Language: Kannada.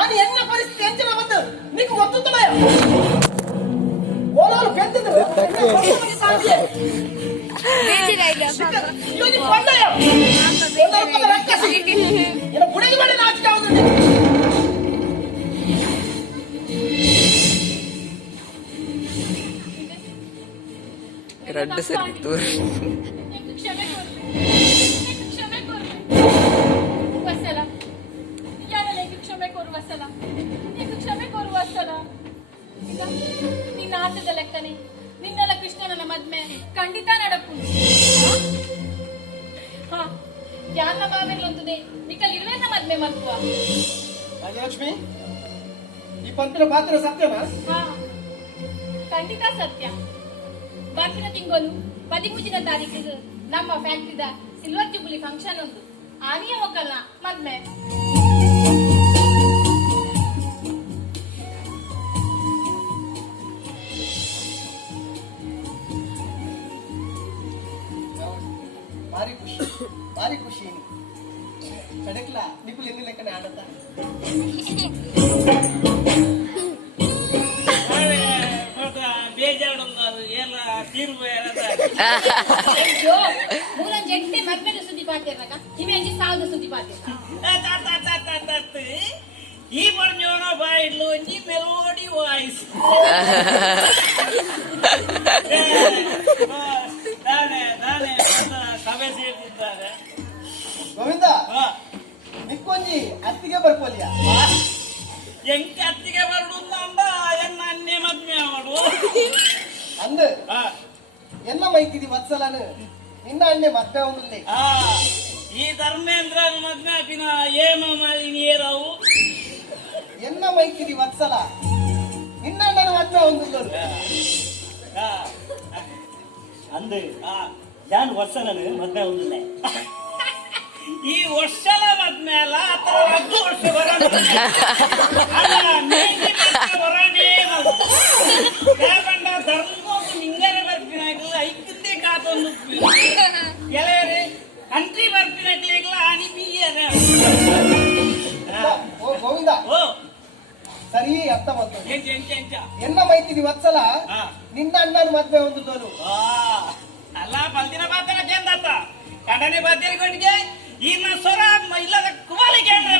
అని ఎన్న పరిస్థితి ఎంచిన వద్దు నీకు ಗೊತ್ತುತ್ತಲಯಾ ಓಲಾಲು ಬೆಂದಿದ್ರು ಬೇಜಿರೈಲ್ಲ ಇದು ಕೊಂಡಯ ಒಂದು ರಕ್ಕಸಿ ಇನ್ನು ಗುಡಿಗೆ ಮಾಡಿ ನಾಚಿಕೆ ಆಗುತ್ತದೆ രണ്ട് സ്ഥലത്ത് ನಿನ್ನ ಆಟದ ಲೆಕ್ಕನೆ ನಿನ್ನೆಲ್ಲ ಕೃಷ್ಣನ ಮದ್ಮೆ ಖಂಡಿತ ನಡಪು ಯಾನ ಬಾವೆಲ್ಲೊಂದುದೆ ನಿಕಲ್ ಇಲ್ವೇನ ಮದ್ಮೆ ಮಲ್ಕುವ ರಾಜಲಕ್ಷ್ಮಿ ಈ ಪಂಪಿನ ಪಾತ್ರ ಸತ್ಯನಾ ಖಂಡಿತ ಸತ್ಯ ಬಾಕಿನ ತಿಂಗಳು 13ನೇ ತಾರೀಕಿಗೆ ನಮ್ಮ ಫ್ಯಾಕ್ಟರಿದ ಸಿಲ್ವರ್ ಜುಬ್ಲಿ ಫಂಕ್ಷನ್ ಉಂಟು ಆನಿಯ ಒಕ್ಕಲ್ನ ಮದ್ಮೆ ಭಾರಿ ಖುಷಿ ಕಡಕ್ಲ ನಿಪ್ಪು ಎಲ್ಲಿ ಲೆಕ್ಕನೆ ಆಡತ್ತ ಮೂರಂಜೆಂಟೆ ಮದ್ಮೆದ ಸುದ್ದಿ ಪಾತಿರ್ನಕ ಇವೆಂಜಿ ಸಾಲದ ಸುದ್ದಿ ಪಾತಿರ್ನ ഈ പറഞ്ഞോണോ പായിട്ടുള്ളൂ ഇനി മെലോഡി വോയിസ് ಸಭೆ ಸೇರ್ತಿದ್ದಾರೆ ಗೋವಿಂದ ನಿಕ್ಕೊಂಜಿ ಅತ್ತಿಗೆ ಬರ್ಕೋಲಿಯ ಎಂಕ ಅತ್ತಿಗೆ ಬರಡು ಅಂದ ಎನ್ನ ಅನ್ನೆ ಮದ್ಮೆ ಮಾಡು ಅಂದ ಎನ್ನ ಮೈತಿದಿ ವತ್ಸಲನು ನಿನ್ನ ಅಣ್ಣೆ ಮದ್ಮೆ ಅವನಲ್ಲಿ ಈ ಧರ್ಮೇಂದ್ರ ಮದ್ಮೆ ಪಿನ ಏಮ ಮಾಲಿನಿ ಏರಾವು ಎನ್ನ ಮೈತಿದಿ ವತ್ಸಲ ನಿನ್ನ ಅಣ್ಣನ ಮದ್ಮೆ ಅವನಲ್ಲಿ ಅಂದು ಯಾನ್ ವರ್ಷನನು ಮದ್ಮೆ ಒಂದಿಲ್ಲ ಈ ವರ್ಷಲ ಮದ್ಮೆ ಅಲ್ಲ ಆತರ 10 ವರ್ಷ ಬರೋಣ ಯಾಕಂಡ ಧರ್ಮಕ್ಕೆ ನಿಂಗರೆ ಬರ್ಪಿನಾಗ್ಲಿಲ್ಲ ಐಕ್ಯತೆ ಕಾತೊಂದು ಗೆಳೆಯರಿ ಕಂಟ್ರಿ ಬರ್ಪಿನಾಗ್ಲಿಲ್ಲ ಆನಿ ಬಿಯ್ಯರ ಓ ಗೋವಿಂದ ಓ ಸರಿ ಅರ್ಥ ಮಾಡ್ಕೊಂಡು ಎಂಚ ಎನ್ನ ಮೈತಿದಿ ವತ್ಸಲ ನಿನ್ನ ಅಣ್ಣನ ಮದ್ಮೆ ಒಂದಿಲ್ಲೋರು ಅಲ್ಲ ಬಲ್ದಿನ ಮಾತಾಡ ಕೇಂದ್ರತ್ತ ಕಡನೆ ಬಾಧ್ಯರಿಗೊಂಡಿಗೆ ಇನ್ನ ಸ್ವರ ಇಲ್ಲದ ಕುಮಾಲಿ ಕೇಂದ್ರ